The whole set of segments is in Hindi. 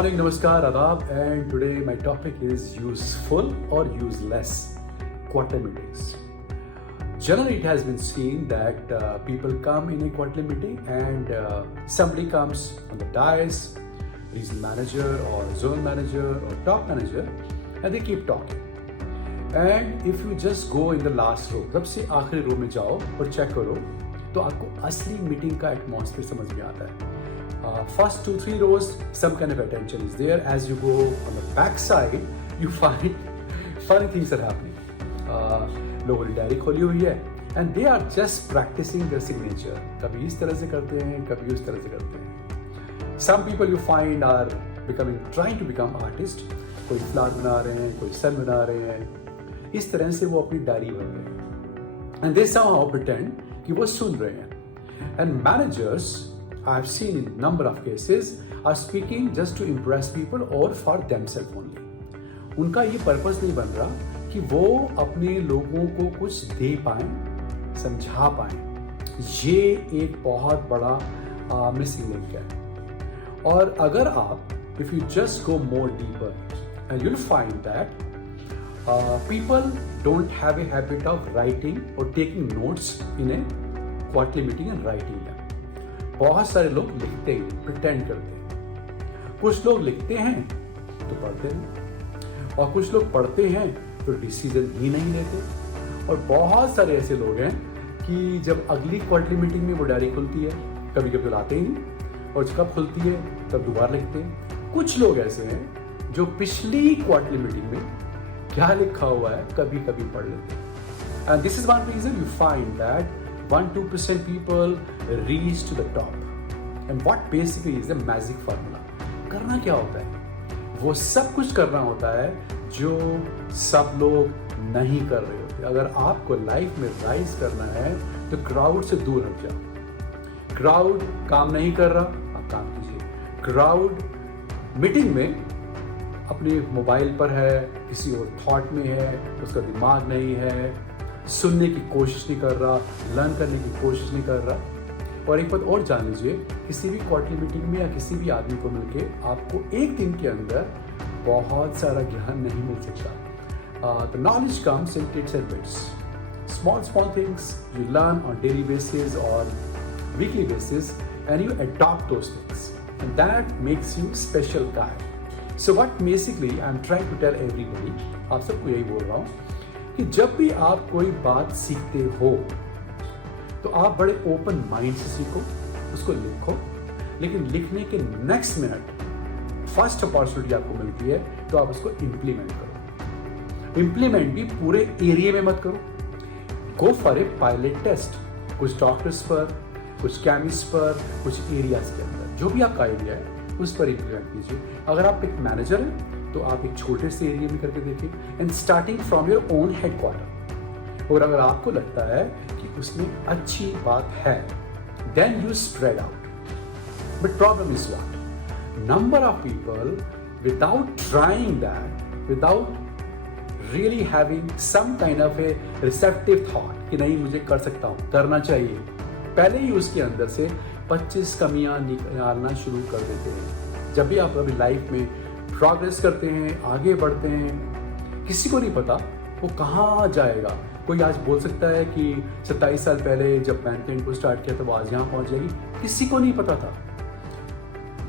morning, namaskar, adab, and today my topic is useful or useless quarterly meetings. Generally, it has been seen that people come in a quarterly meeting and somebody comes on the dais, regional manager or zone manager or top manager, and they keep talking. And if you just go in the last row, सबसे आखिरी रो में जाओ और चेक करो तो आपको असली मीटिंग का एटमॉस्फेयर समझ में आता है. First 2-3 rows, some kind of attention is there. As you go on the back side, you find funny things are happening. लोगों ने डायरी खोली हुई है and they are just practicing their signature. कभी इस तरह से करते हैं, कभी उस तरह से करते हैं. Some people you find are trying to become artist. कोई फ्लावर बना रहे हैं, कोई सन बना रहे हैं. इस तरह से वो अपनी डायरी भर रहे हैं. And they somehow pretend कि वो सुन रहे हैं. And managers, I have seen in number of cases, are speaking just to impress people or for themselves only. उनका ये पर्पस नहीं बन रहा कि वो अपने लोगों को कुछ दे पाएं, समझा पाएं. ये एक बहुत बड़ा मिसिंग लिंक है. और अगर आप if you just go more deeper and you'll find that people don't have a habit of writing or taking notes in a quarterly meeting and writing them. बहुत सारे लोग लिखते ही प्रिटेंड करते हैं. कुछ लोग लिखते हैं तो पढ़ते नहीं, और कुछ लोग पढ़ते हैं तो डिसीजन ही नहीं लेते. और बहुत सारे ऐसे लोग हैं कि जब अगली क्वार्टरली मीटिंग में वो डायरी खुलती है, कभी कभी लाते ही नहीं, और जब खुलती है तब दोबारा लिखते हैं. कुछ लोग ऐसे हैं जो पिछली क्वार्टरली मीटिंग में क्या लिखा हुआ है कभी कभी पढ़ लेते हैं. And this is one reason you find that 1-2% people reach to the top. And what basically is the magic formula? करना क्या होता है? वो सब कुछ करना होता है जो सब लोग नहीं कर रहे होते. अगर आपको लाइफ में राइज करना है तो क्राउड से दूर हट जाओ. क्राउड काम नहीं कर रहा, आप काम कीजिए. क्राउड मीटिंग में अपने मोबाइल पर है, किसी और थॉट में है, उसका दिमाग नहीं है, सुनने की कोशिश नहीं कर रहा, लर्न करने की कोशिश नहीं कर रहा. और एक बात और जान लीजिए, किसी भी क्वार्टरली मीटिंग में या किसी भी आदमी को मिलके आपको एक दिन के अंदर बहुत सारा ज्ञान नहीं मिल सकता. The knowledge comes in tips and bits. Small things you learn on daily basis और weekly basis and you adopt those things and that makes you special guy. So what basically I am trying to tell everybody, आप सबको यही बोल रहा हूँ कि जब भी आप कोई बात सीखते हो तो आप बड़े ओपन माइंड से सीखो, उसको लिखो, लेकिन लिखने के नेक्स्ट मिनट फर्स्ट अपॉर्चुनिटी आपको मिलती है तो आप उसको इम्प्लीमेंट करो. इम्प्लीमेंट भी पूरे एरिया में मत करो. Go for a pilot test. कुछ डॉक्टर्स पर, कुछ केमिस्ट पर, कुछ एरियाज के अंदर जो भी आपका आइडिया है उस पर इम्प्लीमेंट कीजिए. अगर आप एक मैनेजर हैं तो आप एक छोटे से एरिया में करके देखिए and starting from your own headquarter. और अगर आपको लगता है कि उसमें अच्छी बात है then you spread out. But problem is what? Number of people without trying that, without really having some kind of a receptive thought कि नहीं मुझे कर सकता हूं, करना चाहिए, पहले ही उसके अंदर से 25 कमियां निकालना शुरू कर देते हैं. जब भी आप अभी लाइफ में प्रोग्रेस करते हैं, आगे बढ़ते हैं, किसी को नहीं पता वो कहाँ जाएगा. कोई आज बोल सकता है कि 27 साल पहले जब मैंने को स्टार्ट किया था वो आज यहाँ पहुंच जाएगी, किसी को नहीं पता था.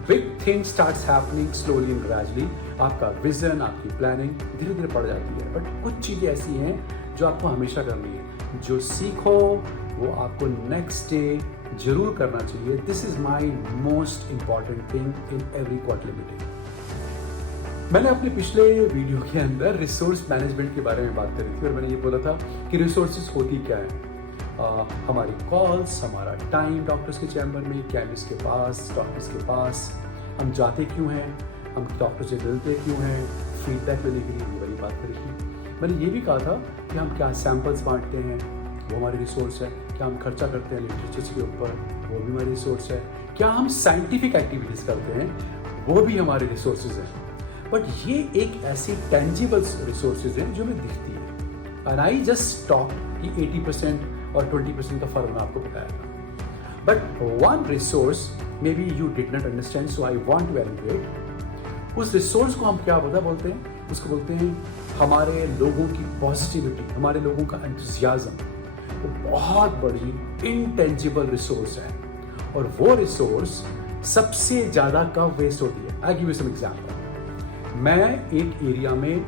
Big thing starts happening slowly and gradually. आपका विजन, आपकी प्लानिंग धीरे धीरे बढ़ जाती है. बट कुछ चीजें ऐसी हैं जो आपको हमेशा करनी है. जो सीखो वो आपको नेक्स्ट डे जरूर करना चाहिए. This is my most important thing in every quarterly meeting. मैंने अपने पिछले वीडियो के अंदर रिसोर्स मैनेजमेंट के बारे में बात करी थी और मैंने ये बोला था कि रिसोर्सेज होती क्या है. हमारी कॉल्स, हमारा टाइम डॉक्टर्स के चैम्बर में, केमिस्ट के पास, डॉक्टर्स के पास, हम जाते क्यों हैं, हम डॉक्टर से मिलते क्यों हैं, फीडबैक लेने के लिए, ये वाली बात करी थी. मैंने ये भी कहा था कि हम क्या सैम्पल्स बांटते हैं, वो हमारी रिसोर्स है. क्या हम खर्चा करते हैं लिटरेचर के ऊपर, वो भी हमारी रिसोर्स है. क्या हम साइंटिफिक एक्टिविटीज़ करते हैं, वो भी हमारे रिसोर्सेज हैं. बट ये एक ऐसी टेंजिबल रिसोर्सेज हैं जो हमें दिखती है. एंड आई जस्ट टॉक कि 80% और 20% का फर्क मैं आपको बताया. But one resource may be you did not understand, so I want to elaborate. उस रिसोर्स को हम क्या बोलते हैं, उसको बोलते हैं हमारे लोगों की पॉजिटिविटी, हमारे लोगों का एंथुसियाज्म। वो बहुत बड़ी इंटेंजिबल रिसोर्स है, और वो रिसोर्स सबसे ज़्यादा कब वेस्ट होती है। I give you some example. मैं एक एरिया में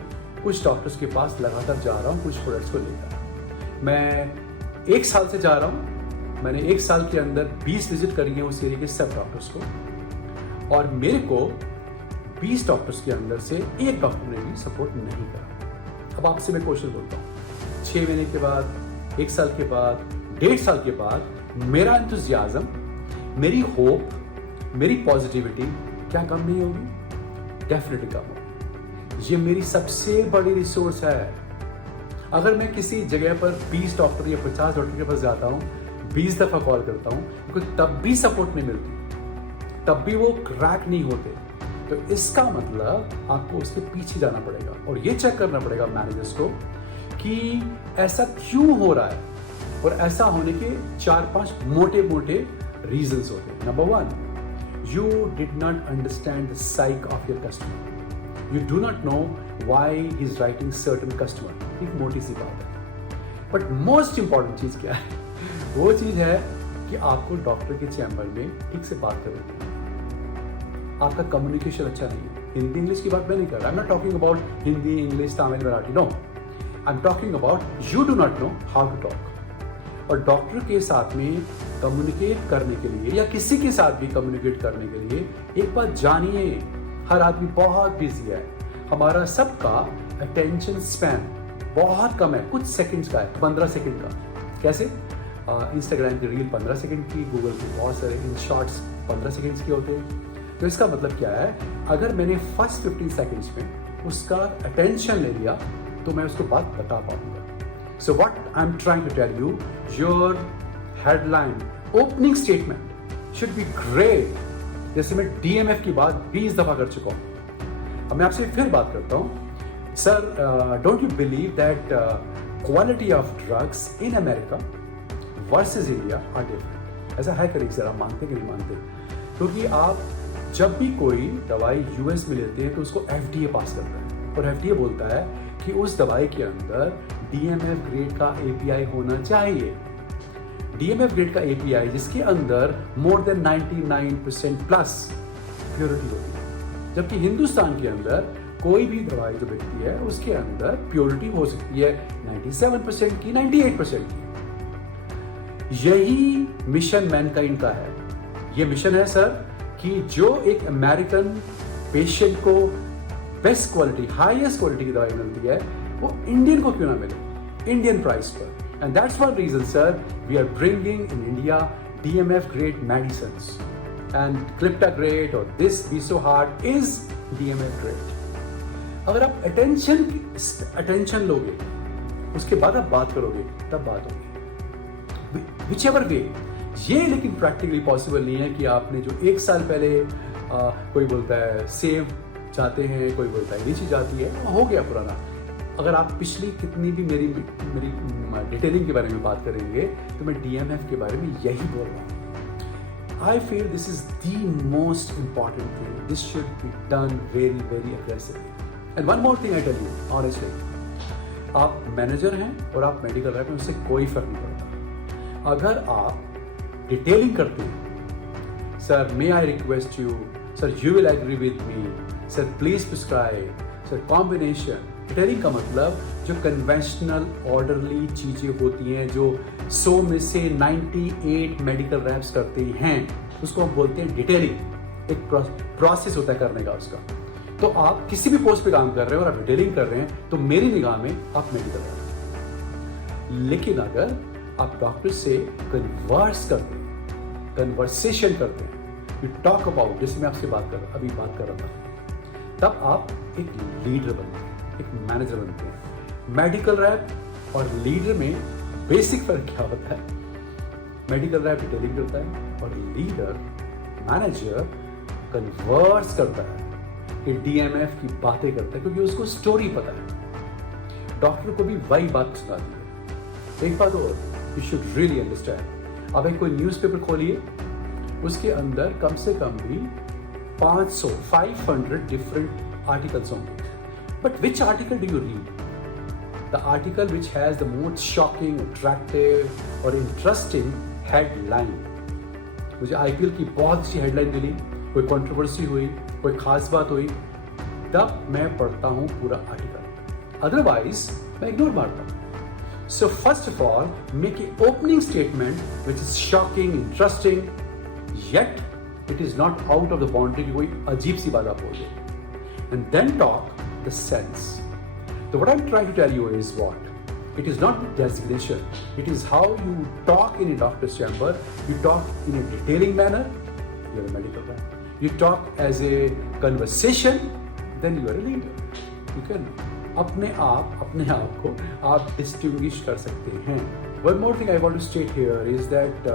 कुछ डॉक्टर्स के पास लगातार जा रहा हूँ कुछ प्रोडक्ट्स को लेकर। मैं 1 साल से जा रहा हूँ, मैंने 1 साल के अंदर 20 विजिट करी है उस एरिया के सब डॉक्टर्स को, और मेरे को 20 डॉक्टर्स के अंदर से एक डॉक्टर ने भी सपोर्ट नहीं करा। अब आपसे मैं क्वेश्चन बोलता हूँ, 6 महीने के बाद, 1 साल के बाद, 1.5 साल के बाद मेरा एंथुसियाज्म, मेरी होप, मेरी पॉजिटिविटी क्या कम नहीं होगी? डेफिनेटली कम होगी। ये मेरी सबसे बड़ी रिसोर्स है। अगर मैं किसी जगह पर 20 डॉक्टर या 50 डॉक्टर के पास जाता हूँ, 20 दफ़ा कॉल करता हूँ, क्योंकि तब भी सपोर्ट नहीं मिलती, तब भी वो क्रैक नहीं होते, तो इसका मतलब आपको उसके पीछे जाना पड़ेगा और ये चेक करना पड़ेगा मैनेजर्स को कि ऐसा क्यों हो रहा है। और ऐसा होने के 4-5 मोटे मोटे रीजंस होते हैं। Number 1, you did not understand the psyche of your customer. You do not know why he's writing certain customer. एक मोटी सी बात है। बट मोस्ट इंपॉर्टेंट चीज क्या है? वो चीज है कि आपको डॉक्टर के चैम्बर में ठीक से बात करनी है। आपका कम्युनिकेशन अच्छा नहीं है। हिंदी इंग्लिश की बात मैं नहीं कर रहा। I am not talking about Hindi English Tamil Marathi, no. I am talking about you do not know how to talk. और डॉक्टर के साथ में कम्युनिकेट करने के लिए या किसी के साथ भी कम्युनिकेट करने के लिए एक बात जानिए, हर आदमी बहुत बिजी है। हमारा सबका अटेंशन स्पैन बहुत कम है, कुछ सेकंड्स का है, 15 सेकंड का। कैसे? इंस्टाग्राम की रील 15 सेकंड की, गूगल के बहुत सारे इन शॉर्ट्स 15 सेकंड्स के होते हैं। तो इसका मतलब क्या है? अगर मैंने फर्स्ट 15 सेकंड्स में उसका अटेंशन ले लिया तो मैं उसको बात बता पाऊंगा। So what I'm trying to tell you, your headline, opening statement should be great. जैसे मैं DMF की बात 20 दफा कर चुका हूँ। अब मैं आपसे फिर बात करता हूँ। Sir, don't you believe that quality of drugs in America versus India are different? ऐसा है करीब सर, आप मानते कि नहीं मानते? क्योंकि आप जब भी कोई दवाई US में लेते हैं तो उसको FDA पास करता है, और FDA बोलता है कि उस दवाई के अंदर DMF ग्रेड का API होना चाहिए। DMF ग्रेड का API जिसके अंदर मोर देन 99% प्लस प्योरिटी होती है, जबकि हिंदुस्तान के अंदर कोई भी दवाई जो बिकती है उसके अंदर प्योरिटी हो सकती है 97% की, 98% की। यही मिशन मैनकाइंड का है। ये मिशन है सर कि जो एक अमेरिकन पेशेंट को बेस्ट क्वालिटी, हाईएस्ट क्वालिटी की दवाई मिलती है, वो इंडियन को क्यों ना मिले इंडियन प्राइस पर। And that's one reason sir we are bringing in India DMF grade medicines, and क्लिप्टाग्रेट और दिस बीसोहार्ट इज DMF ग्रेड। अगर आप अटेंशन लोगे, उसके बाद आप बात करोगे, तब बात होगी विच एवर वे। ये लेकिन प्रैक्टिकली पॉसिबल नहीं है कि आपने जो 1 साल पहले कोई बोलता है सेव जाते हैं, कोई बोलता है लीची जाती है, हो गया पुराना। अगर आप पिछली कितनी भी मेरी डिटेलिंग के बारे में बात करेंगे तो मैं DMF के बारे में यही बोल रहा हूँ। I feel this is the most important thing, this should be done very very aggressively. And one more thing I tell you honestly, आप मैनेजर हैं और आप मेडिकल रैप में, उससे कोई फर्क नहीं पड़ता। अगर आप डिटेलिंग करते हैं, sir may I request you, sir you will agree with me, sir please prescribe, sir combination. Detailing का मतलब जो कन्वेंशनल ऑर्डरली चीजें होती हैं जो 100 में से 98 मेडिकल रैप्स करते हैं, उसको हम बोलते हैं डिटेलिंग। एक प्रोसेस होता है करने का उसका। तो आप किसी भी पोस्ट पे काम कर रहे हो और आप डिटेलिंग कर रहे हैं तो मेरी निगाह में आप मेडिकल रैप। लेकिन अगर आप डॉक्टर से कन्वर्स करते हैं, कन्वर्सेशन करते हैं, यू टॉक अबाउट, जैसे मैं आपसे अभी बात कर रहा था, तब आप एक लीडर बनते हैं, एक मैनेजर बनते हैं। मेडिकल रैप और लीडर में बेसिक फर्क क्या होता है? मेडिकल रैप डिटेलिंग करता है और लीडर, मैनेजर कन्वर्स करता है, कि DMF की बातें करता है, क्योंकि उसको स्टोरी पता है। डॉक्टर को भी वही बात सुनाती है। एक बात और, यू शुड रियली अंडरस्टैंड। अब एक कोई न्यूज़पेपर खोलिए, उसके अंदर कम से कम भी 500 different articles होंगे. But which article do you read? The article which has the most shocking, attractive or interesting headline. मुझे IPL की बहुत अच्छी हेडलाइन मिली, कोई कंट्रोवर्सी हुई, कोई खास बात हुई, तब मैं पढ़ता हूँ पूरा आर्टिकल. अदरवाइज मैं इग्नोर मारता हूँ. So first of all, make an opening statement which is shocking, interesting, yet it is not out of the boundary कि कोई अजीब सी बात आप बोल दे. And then talk the sense. So what I'm trying to tell you is what? It is not the designation. It is how you talk in a doctor's chamber. You talk in a detailing manner. You're a medical guy. You talk as a conversation. Then you are a leader. You can अपने आप को आप distinguish कर सकते हैं. One more thing I want to state here is that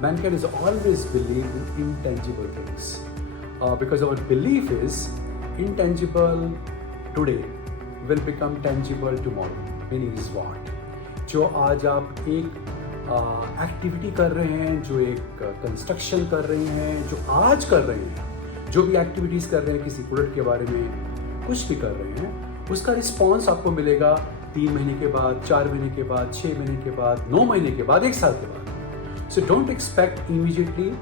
mankind has always believed in intangible things because our belief is intangible today will become tangible tomorrow. Meaning is what? जो आज आप एक एक्टिविटी कर रहे हैं, जो एक कंस्ट्रक्शन कर रहे हैं, जो आज कर रहे हैं, जो भी एक्टिविटीज़ कर रहे हैं, किसी प्रोडक्ट के बारे में कुछ भी कर रहे हैं, उसका रिस्पॉन्स आपको मिलेगा 3 महीने के बाद, 4 महीने के बाद, 6 महीने के बाद, 9 महीने के बाद, 1 साल के बाद. So don't expect immediately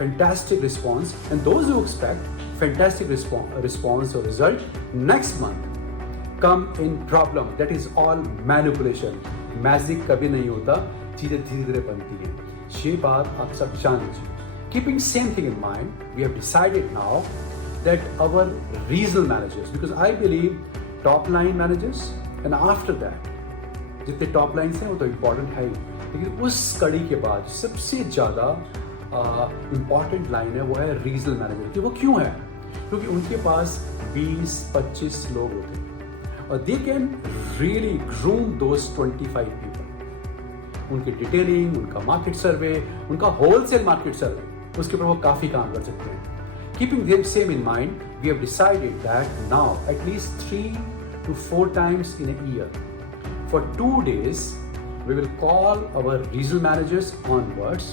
fantastic response, and those who expect fantastic response or result next month come in problem. That is all manipulation. Magic कभी नहीं होता, चीजें धीरे धीरे बनती हैं. ये बात आप सब जान लीजिए. Keeping same thing in mind, we have decided now that our regional managers, because I believe top line managers and after that जितने टॉप लाइन्स हैं वो तो इम्पॉर्टेंट है ही, लेकिन उस कड़ी के बाद सबसे ज़्यादा इम्पॉर्टेंट लाइन है वो है रीजनल मैनेजर की. वो क्यों है? क्योंकि उनके पास 20-25 लोग होते हैं और they can really groom those 25 people. उनकी डिटेलिंग, उनका मार्केट सर्वे, उनका होलसेल मार्केट सर्वे, उसके ऊपर वो काफ़ी काम कर सकते हैं. Keeping them same in mind, we have decided that now at least 3 to 4 times in a year, for 2 days, we will call our regional managers onwards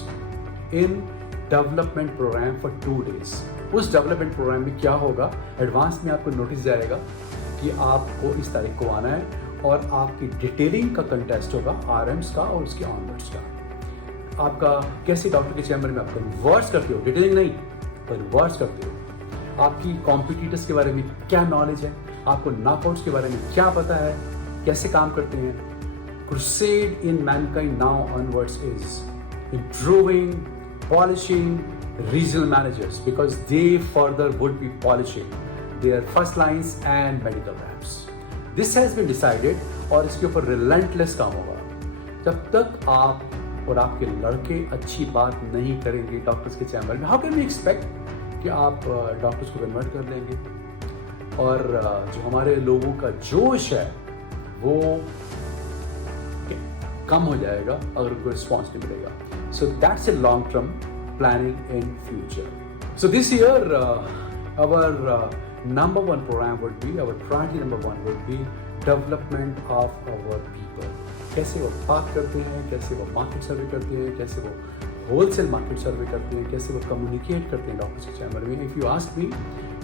in development program for 2 days. उस development program में क्या होगा? एडवांस में आपको नोटिस जाएगा कि आपको इस तारीख को आना है और आपकी डिटेलिंग का कंटेस्ट होगा RMs का और उसके ऑनवर्ड्स का. आपका कैसे डॉक्टर के चैम्बर में आप कन्वर्स करते हो, डिटेलिंग नहीं कन्वर्स करते हो. आपकी कॉम्पिटिटर्स के बारे में क्या नॉलेज है, आपको नॉकआउट्स के बारे में क्या पता है, कैसे काम करते हैं. Crusade in mankind now onwards is improving, polishing regional managers because they further would be polishing their first lines and medical reps. This has been decided और इसके ऊपर relentless काम होगा. जब तक आप और आपके लड़के अच्छी बात नहीं करेंगे डॉक्टर्स के चैम्बर में, हाउ कैन वी एक्सपेक्ट कि आप डॉक्टर्स को कन्वर्ट कर लेंगे. और जो हमारे लोगों का जोश है वो कम हो जाएगा अगर उनको रिस्पॉन्स नहीं मिलेगा. So that's a long term planning in future. So this year our number 1 program would be, our priority number 1 would be development of our people. कैसे वो बात करते हैं, कैसे वो मार्केट सर्वे करते हैं, कैसे वो होलसेल मार्केट सर्वे करते हैं, कैसे वो कम्युनिकेट करते हैं डॉक्टर्स के चैम्बर में. If you ask me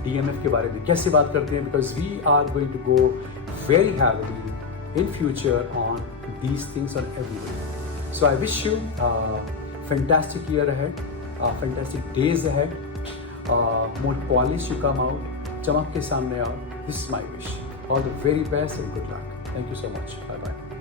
DMF के बारे में कैसे बात करते हैं, because we are going to go very heavily in future on these things on everybody. So I wish you fantastic year ahead, fantastic days ahead, more polished you come out, चमक के सामने आओ. This is my wish. All the very best and good luck. Thank you so much. Bye bye.